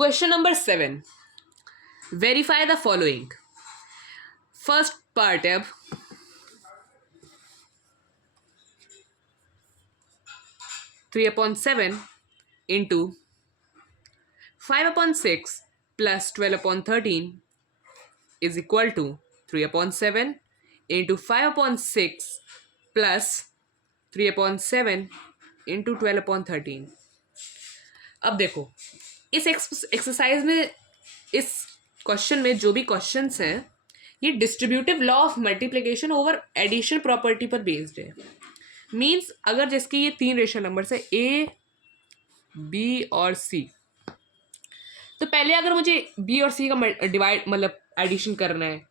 Question number 7. Verify the following. First part है अब 3/7 into 5/6 plus 12/13 is equal to 3/7 into 5/6 plus 3/7 into 12/13. अब देखो इस एक्सरसाइज में, इस क्वेश्चन में जो भी क्वेश्चंस हैं ये distributive law of multiplication over addition property पर बेस्ड है. मीन्स अगर जिसके ये 3 रेशनल नंबर्स है ए, बी और सी, तो पहले अगर मुझे बी और सी का डिवाइड मतलब एडिशन करना है,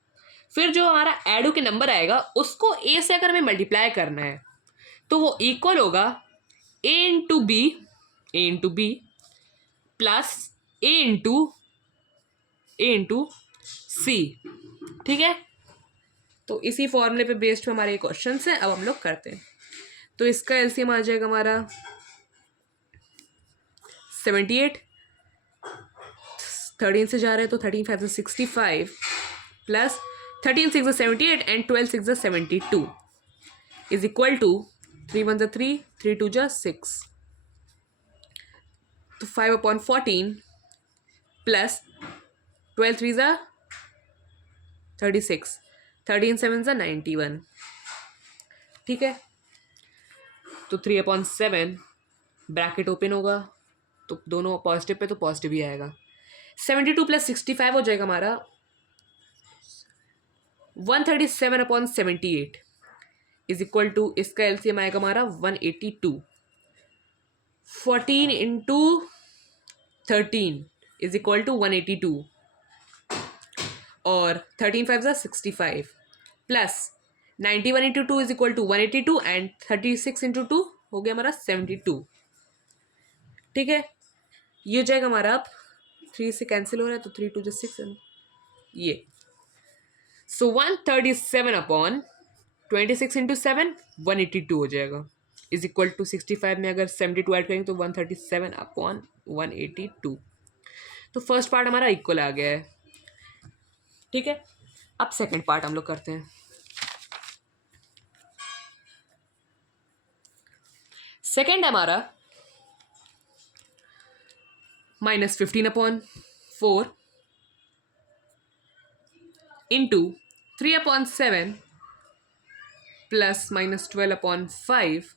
फिर जो हमारा एडो के नंबर आएगा उसको ए से अगर हमें मल्टीप्लाई करना है तो वो इक्वल होगा ए इंटू बी प्लस ए इंटू सी. ठीक है, तो इसी फॉर्मूले पे बेस्ड पे हमारे क्वेश्चन है. अब हम लोग करते हैं. तो इसका एलसीएम आ जाएगा हमारा 78, 13 से जा रहे हैं तो 13 5 से 65 plus 13 6 78 and 12 6 72 is equal to 3 1 3 3 2 6. तो 5/14 प्लस 12 3 36, 13 7 91. ठीक है, तो 3/7 ब्रैकेट ओपन होगा तो दोनों पॉजिटिव पे तो पॉजिटिव ही आएगा. 72 प्लस 65 हो जाएगा हमारा 137/78 इज इक्वल टू, इसका एलसीएम आएगा हमारा 182. 14 इंटू 13 इज इक्वल टू 182 और 13 5 65 plus 91 into 2 is equal to 182 and 36 into 2 हो गया हमारा 72. ठीक है, ये हो जाएगा हमारा, अब 3 से कैंसिल हो रहा है तो 3 2 6 ये. सो 137/26 इंटू 7 182 हो जाएगा इज इक्वल टू 65 में अगर 72 ऐड करेंगे तो 137/182. तो फर्स्ट पार्ट हमारा इक्वल आ गया है. ठीक है, अब सेकंड पार्ट हम लोग करते हैं. सेकंड है हमारा -15/4 into 3/7 plus -12/5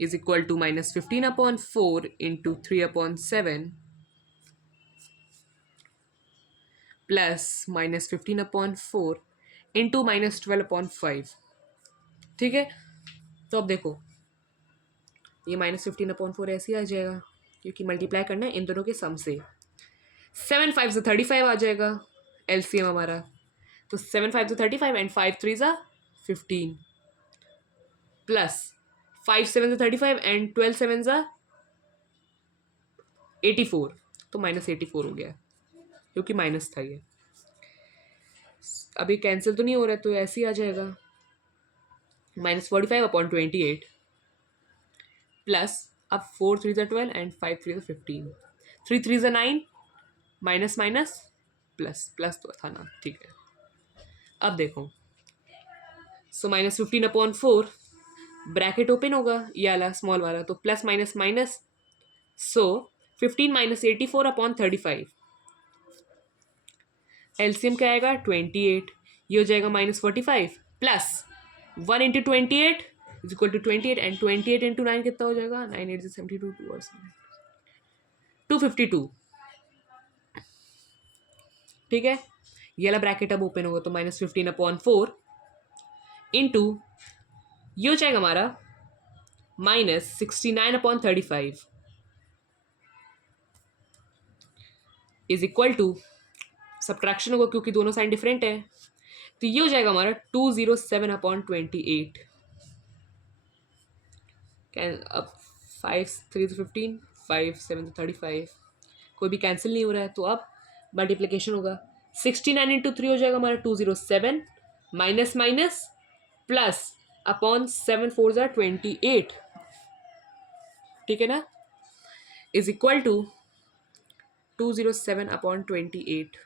is equal to -15/4 into 3/7 plus -15/4 into -12/5. ठीक है, तो अब देखो ये -15/4 ऐसे ही आ जाएगा क्योंकि मल्टीप्लाई करना है इन दोनों के सम से. 7 5 से 35 आ जाएगा एलसीएम हमारा. तो 7 5 से 35 एंड 5 3 से 15 प्लस 5 7 से 35 एंड 12 7 से 84. तो -84 हो गया क्योंकि माइनस था ये. अभी कैंसिल तो नहीं हो रहा है तो ऐसे ही आ जाएगा -45/28 प्लस अब 4 3 12 and 5 3 15, 3 3 9 minus minus plus plus तो था ना. ठीक है, अब देखो सो -15/4 ब्रैकेट ओपन होगा ये वाला स्मॉल वाला तो plus minus minus, so 15 - 84/35 LCM क्या आएगा 28. ये हो जाएगा -45 plus 1 into 28 is equal to 28 and 28 into 9 कितना हो जाएगा 9 8 72 252. ठीक है, ये वाला ब्रैकेट अब ओपन होगा तो -15/4 इंटू ये हो जाएगा हमारा -69/35 इज इक्वल टू, सब्ट्रैक्शन होगा क्योंकि दोनों साइन डिफरेंट है तो ये हो जाएगा हमारा 207/28. अब 5 3 15 5 7 35 कोई भी कैंसिल नहीं हो रहा है तो अब मल्टीप्लिकेशन होगा. 69 इंटू 3 हो जाएगा हमारा 207 माइनस माइनस प्लस अपॉन 7 4 28. ठीक है ना, इज इक्वल टू 207/28।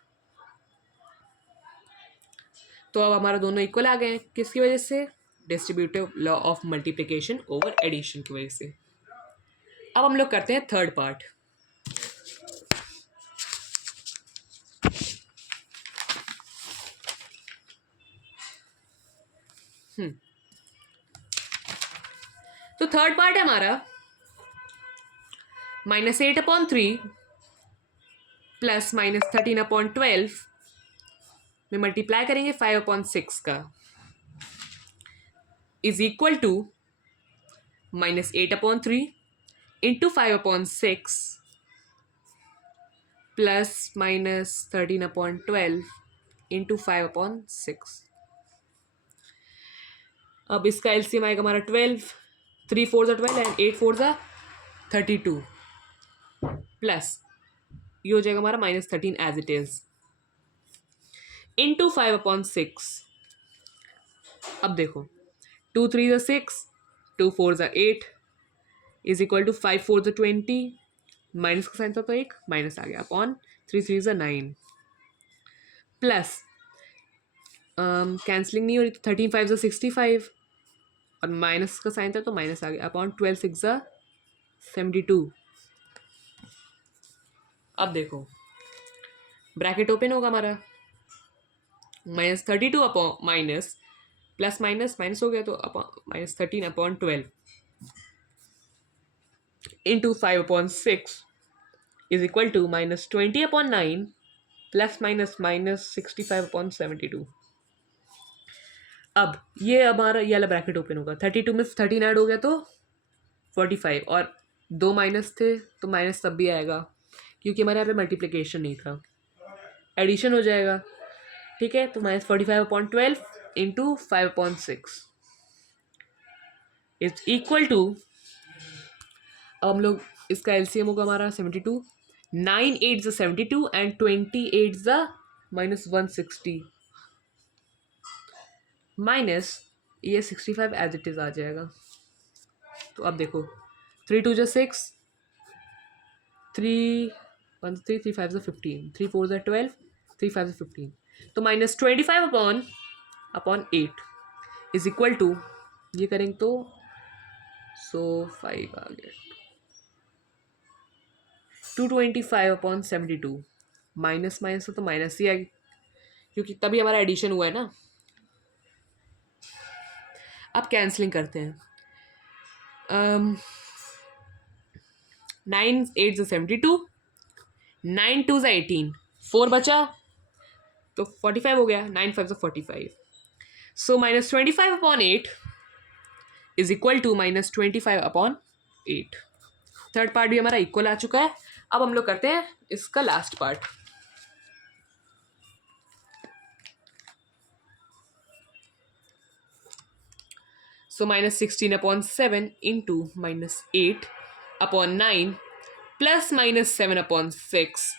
तो अब हमारा दोनों इक्वल आ गए हैं, किसकी वजह से? Distributive law of multiplication over addition की वजह से। अब हम लोग करते हैं थर्ड पार्ट। तो थर्ड पार्ट है हमारा -8/3 प्लस -13/12 में मल्टीप्लाई करेंगे 5/6 का, is equal to -8/3 into 5/6 plus -13/12 into 5/6। अब इसका एलसीएम आएगा हमारा 12, 3 4 12 एंड 8 4 32 प्लस ये हो जाएगा हमारा -13 एज इट इज इंटू 5/6। अब देखो 2 3 6, 2 4 8 इज इक्वल टू 5 4 20, माइनस का साइन था तो एक माइनस आ गया, अपॉन 3 3 9 प्लस कैंसलिंग नहीं हो रही तो 13 5 65 और माइनस का साइन था तो माइनस आ गया, अपॉन 12 6 72। अब देखो ब्रैकेट ओपन होगा हमारा, -32 upon minus plus minus minus हो गया तो -13/12 into 5/6 is equal to -20/9 plus minus 65/72। अब ये हमारा ये वाला ब्रैकेट ओपन होगा, 32 में 13 ऐड हो गया तो 45 और 2 माइनस थे तो माइनस तब भी आएगा क्योंकि हमारे यहाँ पे मल्टीप्लिकेशन नहीं था, एडिशन हो जाएगा। ठीक है, तो -45/12 इंटू 5/6 इज इक्वल टू, अब हम लोग इसका एलसीएम होगा हमारा 72, 9 8 72 एंड 28 -160 माइनस ये 65 एज इट इज आ जाएगा। तो अब देखो 3 2 6, 3 1 3 3 5 15, 3 4 12, 3 5 15, तो -25/8 इज इक्वल टू, ये करेंगे तो 5 आ गया, 225/72 माइनस माइनस तो माइनस ही आएगी क्योंकि तभी हमारा एडिशन हुआ है ना। अब कैंसलिंग करते हैं, 9 8 72, 9 2 18, 4 बचा तो 45 हो गया, 9 5 45, so -25/8 is equal to -25/8। Third part भी हमारा इक्वल आ चुका है। अब हम लोग करते हैं इसका last part. So -16/7 into -8/9 plus -7/6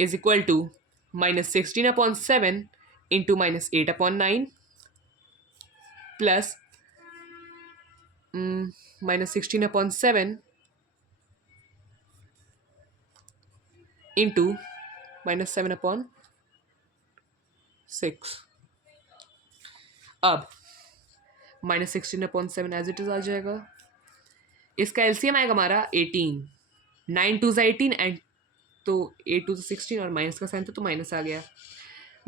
is equal to -16/7 into -8/9 plus -16/7 into -7/6। अब -16/7 एज इट इज आ जाएगा, इसका एलसीएम आएगा हमारा 18, 9 2 18 एंड तो 8 2 16 और माइनस का साइन था तो माइनस आ गया,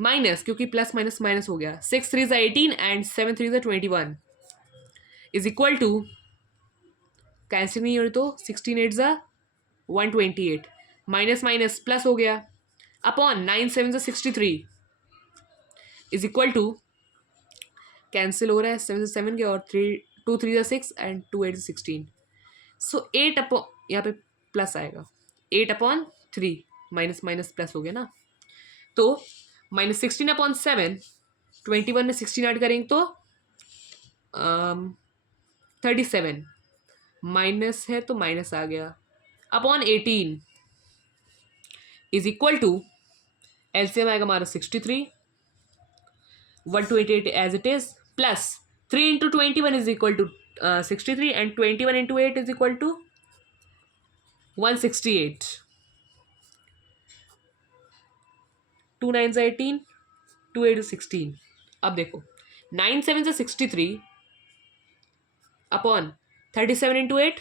माइनस क्योंकि प्लस माइनस माइनस हो गया, 6 3 18 and 7 3 21 is equal to, cancel नहीं हो रही तो 16 8 128 माइनस माइनस प्लस हो गया, upon 9 7 63 is equal to, cancel हो रहा है 7 7 के और 3 2 3 6 एंड 2 8 16, सो 8 अपॉन, यहाँ पे प्लस आएगा 8/3 माइनस माइनस प्लस हो गया ना, तो -16/7 21 में 16 ऐड करेंगे तो 37 माइनस है तो माइनस आ गया, upon 18 is equal to, LCM आएगा हमारा 63, 128 as it is plus 3 into 21 is equal to 63 and 21 into 8 is equal to 168 2 9 से 18, 2 8 16। अब देखो 9 7 से 63 upon 37 into 8,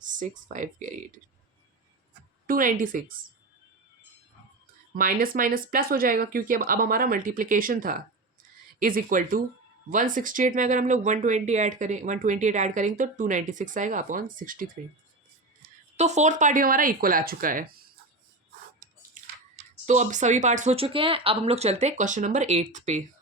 6 5 8, 296। Minus minus plus हो जाएगा क्योंकि अब हमारा मल्टीप्लीकेशन था। इज इक्वल टू 168 में अगर हम लोग 128 ऐड करेंगे तो 296 आएगा अपॉन 63। तो फोर्थ पार्ट हमारा इक्वल आ चुका है। तो अब सभी पार्ट्स हो चुके हैं। अब हम लोग चलते हैं क्वेश्चन नंबर 8 पे।